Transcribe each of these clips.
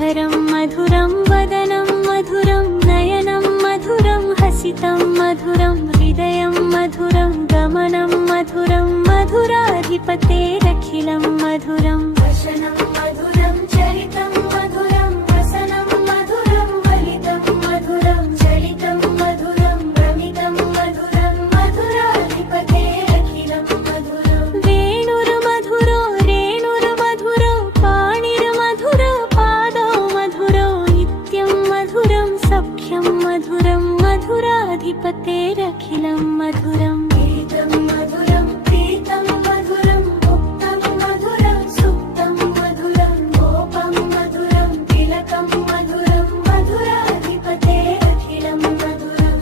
अधरं मधुरं वदनं मधुरं नयनं मधुरं हसितं मधुरं हृदयं मधुरं गमनं मधुरं मधुराधिपतेरखिलं मधुरं वचनं मधुरं चरितं मधुरं रसनं मधुरं वलितं मधुरं चलितं मधुरं भ्रमितं मधुरं मधुराधिपतेरखिलं मधुरं वेणुर्मधुरो रेणुर्मधुरो पाणिर्मधुरो पादौ मधुरो नित्यं मधुरं सख्यं मधुरं मधुराधिपतेरखिलं मधुरं गीतं मधुरं प्रीतं मधुरं मुक्तं मधुरं सुप्तं मधुरं गोपं मधुरं तिलकं मधुरं मधुराधिपतेरखिलं मधुरम्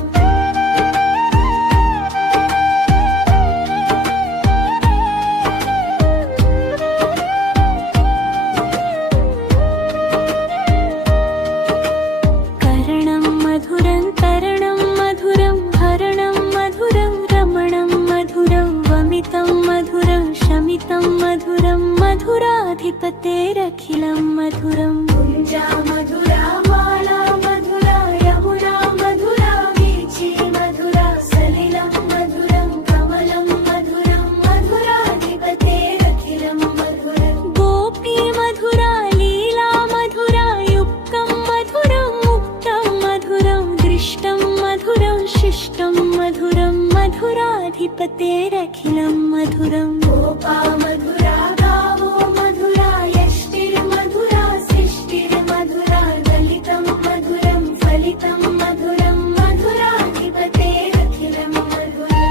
करणं मधुरं तरणं मधुरं हरणं मधुरं रमणं मधुरं वमितं मधुरं शमितं मधुरं मधुराधिपतेरखिलं मधुरं कुञ्जा मधुरा माला मधुरा यमुना मधुरा वीची मधुरा सलिलं मधुरं कमलं मधुरं मधुराधिपतेरखिलं मधुरं गोपी मधुरा लीला मधुरा युक्तं मधुरं मुक्तं मधुरं दृष्टं मधुरं शिष्टं मधुरं मधुराधिपतेरखिलं मधुरं गोपा मधुरा गावो मधुरा यष्टिर्मधुरा सृष्टिर्मधुरा दलितं मधुरं फलितं मधुरं मधुराधिपतेरखिलं मधुरम्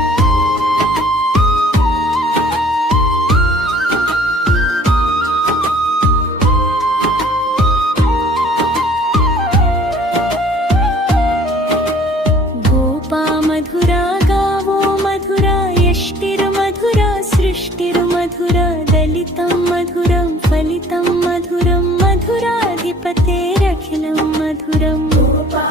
गोपा मधुरा गावो मधुरा यष्टिर्मधुरा सृष्टिर्मधुरा दलितं मधुरं फलितं मधुरं मधुराधिपतेरखिलं मधुरं गोपा